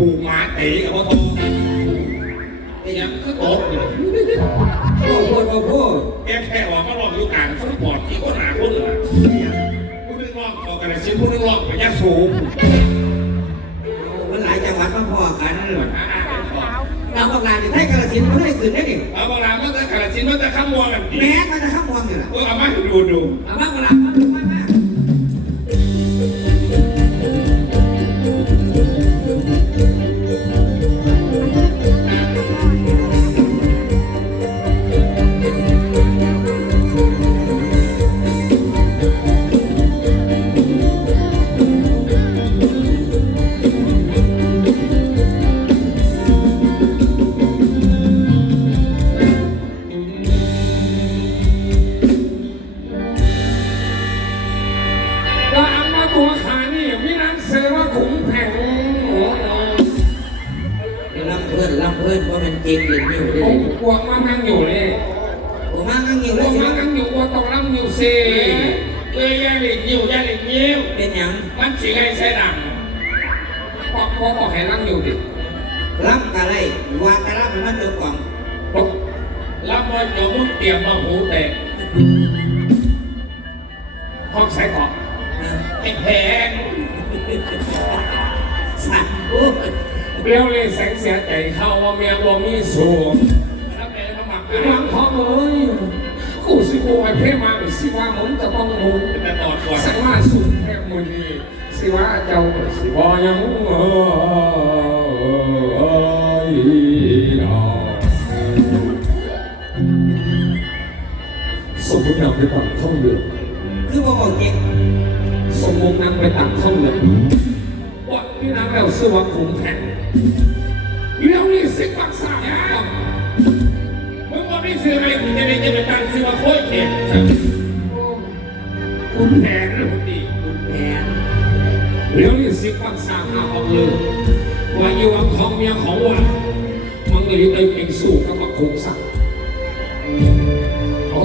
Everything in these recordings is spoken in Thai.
ผูกหมาเตะกับพ่อโทไอ้ยังคือโต๊ะอยู่โอ้โหโอ้โหแกแค่ออกมาลองอยู่กลางฟุตบอลที่ก็หนาคนอื่นผู้นึงลองออกกันเลยสิผู้นึงลองไปยะสูงมันหลายจังหวัดมาพอกันเราบางรายในไทยกาฬสินธุ์มันไม่ได้คืนได้ดิเอาบางรายมันจะกระสินมันจะข้ามมัวกันดีแม้มันจะข้ามวังอยู่ล่ะเออเอามาให้ดูดูเอาบ้างเวลามันดูมากมากว่า ลำเพื่อนลำเพื่อนว่ามันจริงหรืออยู่ดิผมกลัวมานั่งอยู่เลยผมมางังอยู่กแล้ลัววสิมานั่งอยู่ว่าต้องนั่งอยู่สิเอ้ยย่าหลิงยิ้วย่าหลิงยิ้วเป็นหยังมันสีไรใส่ดังบอกบอกบอกให้นั่งอยู่ดิลำกะไรวาตะลำมันเดือดกล่องบอกรับมาเดี๋ยวมึงเตรียมมาหูแตกห้องใส่เกาะให้แพงสั่นโอ้ย เปรี้ยวเลยแสงเสียใจเข้าว่าเมียบ่มีสูงรับไปแล้วก็หมักหวังท้องเอ้ยกูสิโวยเพ่มาสิว่าผมจะต้องมุงแต่ตอดก่อนสังว่าสุดแค่มือนี้สิว่าเจ้าสิบอยังเอ้ยดอสมมุตินำไปตั้งท่องเรือคือว่าบอกจริงสมมุตินำไปตั้งท่องเรือ วัดนี่นะแล้วซื้อว่าคุ้มแข็งเรื่องนี้สิบักษาเนี่ยมึงว่าไม่ซื้ออะไรมึงจะได้จะไปตั้งซื้อมาโคตรเข็ดคุณแผนดีแหมเรื่องนี้สิบักษาหาเอาเลยว่าอยู่วังของเมียของวัดมันเลยไปเป็นสู้กับบักคงสักโอ้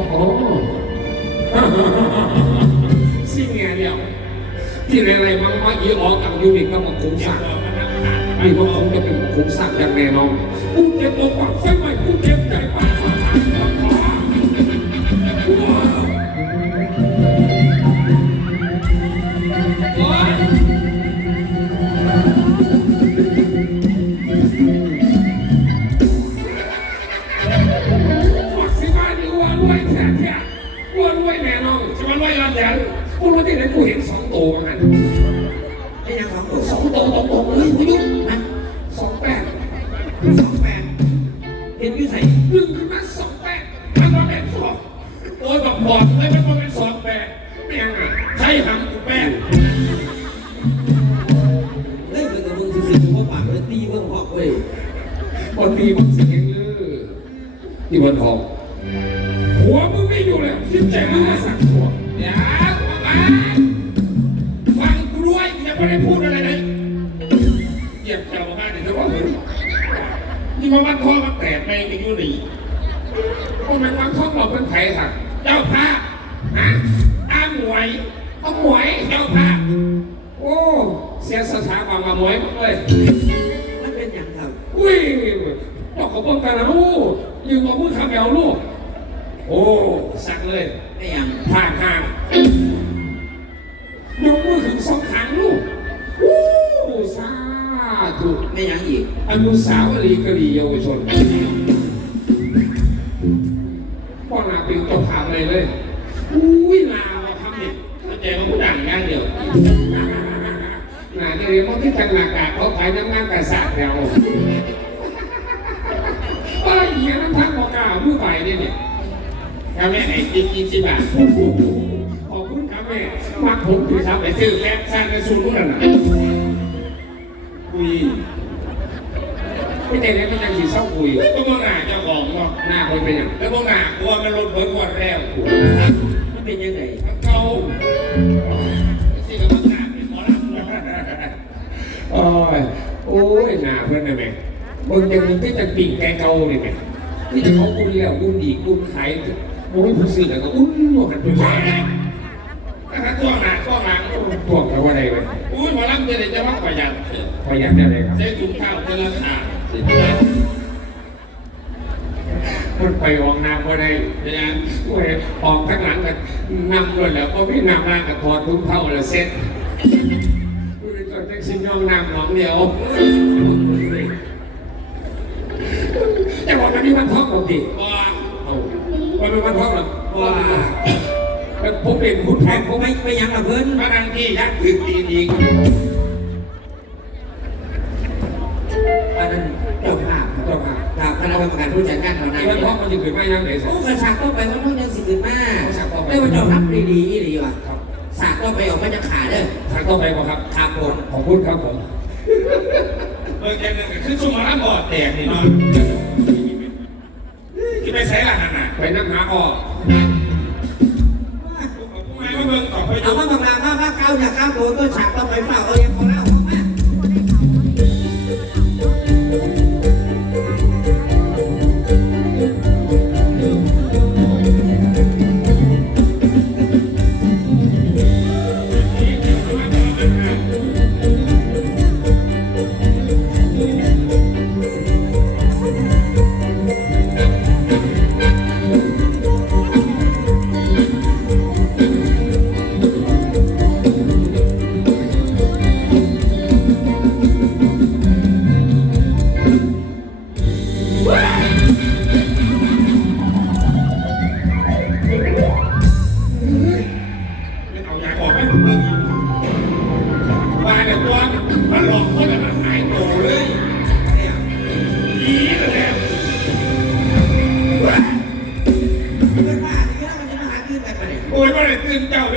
ที่อะไรๆมันมาอีออกกับยูนิคก็มาคุ้มสั่งนี่มันคงจะเป็นคุ้มสั่งอย่างแน่นอนกูเก็บอกปากไฟไหม้กูเก็บใจป เห็นอยู่ใส่หนึ่งขึ้นมาสองแปดมันมาเป็นสองโอ้ยแบบบอดเลยมันเป็นสองแปดแม่งอะใช้หำกูแป้งเล่นเป็นกับมึงซื่อๆว่าปากเลยตีเบิ่งพอกเว้ยบนปีมันเสียงลือที่บนทองหัวมึงไม่อยู่แล้วคิดใจมึงมาสั่งหัวเดี๋ยวมาฟังกูด้วยอยังไม่ได้พูด มาวัดคอมาแตกในกันอยู่นี่พวกมันวางท้องเราเป็นไผ่ค่ะเจ้าภาพฮะอ้าหมวยเอาหมวยเจ้าภาพโอ้เสียสถาบันมาหมวยมากเลยมันเป็นอย่างครับอุ้ยดอกเขาป้องกันนะลูกยืนมองมือคำเอวลูกโอ้สักเลยไอ้ยังผ่านห่างยกมือถึงสองขางลูกอู้สา ธุไม่ยังอีกอนุสาวรีย์กรีเยาวชนพ่อนาเป็นเจ้าภาพเลยเลย อุ้ยลาเราทำเนี่ยเข้าใจมันผู้ดังงานเดียวนาเนี่ยเรียกว่าที่จังหนักกาเขาขายน้ำงานกระสาดแล้วไอ้เหี้ยน้ำพักบอกกล่าวมือไปเนี่ยเนี่ยทำแม่ไหนกินกินสิบบาทขอบคุณครับแม่มักผมดีครับไปซื้อแค่สร้างกระสุนนู่นน่ะ คุยไม่ได้เลยไม่ได้สีเศร้าคุยก็มองหน้าเจ้าของเนาะหน้าคนเป็นอย่างแล้วมองหน้ากลัวมันลดเพิ่มกว่าแล้วมันเป็นยังไงมันเก่าสิกับมองหน้าเป็นหมอลำเนาะโอ้ยโอ้ยหน้าเพื่อนนะแม่มึงจะมึงที่จะปิ่งแกเกาเลยแม่ที่จะเขาอุ้นเลี้ยวอุ้นดีอุ้นขายมึงไม่ผู้สื่อแล้วก็อุ้นหมดกันไปหมดถ้าช่วงหน้าช่วงหลังพวกเขาว่าอะไรไหมอุ้ยหมอลำจะได้จะมักประหยัด ประหยัดได้เลยครับใช้ถุงเท้าเจริญขาดมันไปออกน้ำก็ได้เป็นยังโอ้ยออกข้างหลังกันนำด้วยแล้วก็พี่นำหน้ากับถอดทุกเท่าละเซ็ตดูดิตัวแท็กซี่ย่องน้ำหนองเดียวแต่ว่ามันนี่มันท้องปกติว่าเอามันเป็นมันท้องหรอว่าแล้วผมเป็นคุณแทแทนนผมไม่ไม่ยังละเพิ่นพระนางที่ยักษ์ถึงตีนอีก ผู้จัดการเขานายไอ้มันท้องมันจะขึ้นไม่ยังไหนสิโอ้กระฉากต้องไปมันต้องยังสิขึ้นมาได้ว่าเจ้ารับดีๆอีหลีว่ะครับสากต้องไปออกมาจากขาเด้อทางต้องไปบ่ครับครับผมขอบคุณครับผมเออแกนึงคือสุ่มมาแล้วบอดแตกนี่นอนที่ไปใส่ละหันน่ะไปนั่งหาอ้อท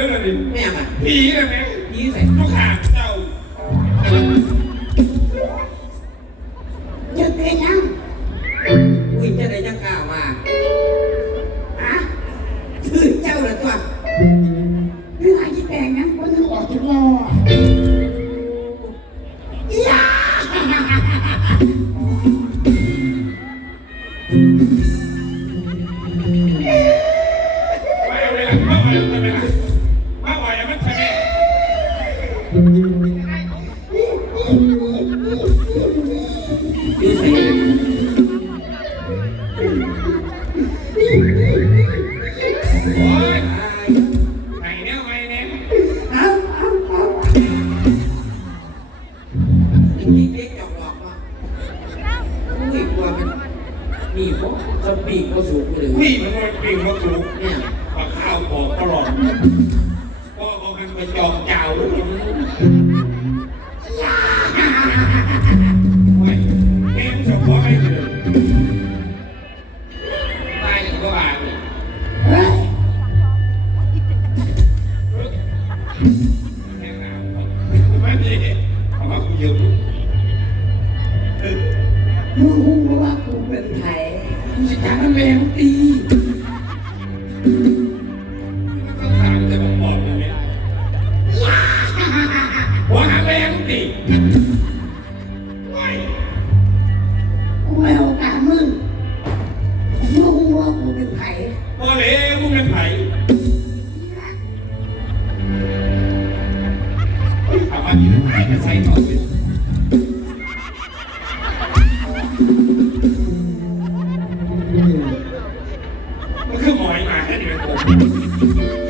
เจ้าเรื่องอะไรแม่มันผีนั่นแหละยี่ใส่ลูกหางเจ้าจะเป็นยังอุ้ยจะได้ยังกล่าวมาอะชื่อเจ้าละตัวเรื่องอะไรที่แปลงนะคนนึงออกจากรอ สูงเลยนี่มันมันปีนมาสูงเนี่ยปลาข้าวปอกตลอดก็เอามันไปจองเจ้าโอ้ยแกมันจะขอให้เลยตายอีกก็อ่าน อยมาแค่นี้เป็นผม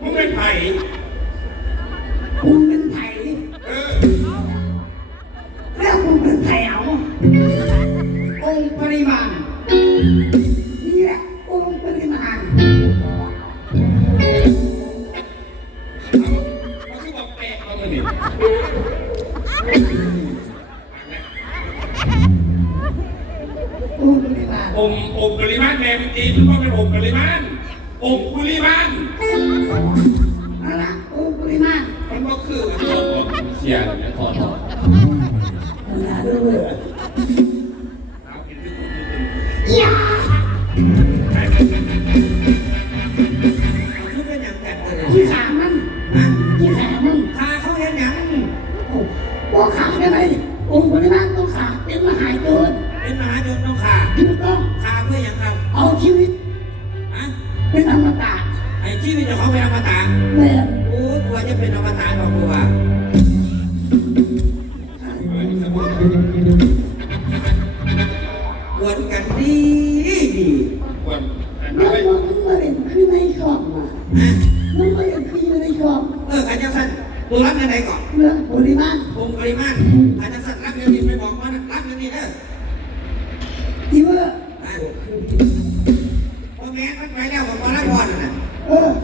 มึงเป็นไผ่กูเป็นไทยเออแล้วกูเป็นไทยเอาองค์ปริมาณนี่แหละองค์ปริมาณมันคือบอกแปลกเอามาหนิ องค์องค์ปริมาณแม่เป็นตีมันก็เป็นองค์ปริมาณองค์ปริมาณนั่นแหละองค์ปริมาณมันก็คือตัวบอกเสียเตะไอ้ชีวิตของเขาเป็นอมตะแม่โอ้ตัวจะเป็นอมตะบอกกูว่าชวนกันดีดีวันอันน้นี้องน้องมาเล่นคือในกล่องอะน้องมาเล่นคืออยู่ในกล่องเอออาจารย์สันตัวรับเงินไหนก่อนเรื่องปริมาณองค์ปริมาณอาจารย์สันรับเงินนี้ไม่บอกว่ารับเงินนี้เด้อที่ว่าอะพอแม่มันไปแล้วก็มารับ ก่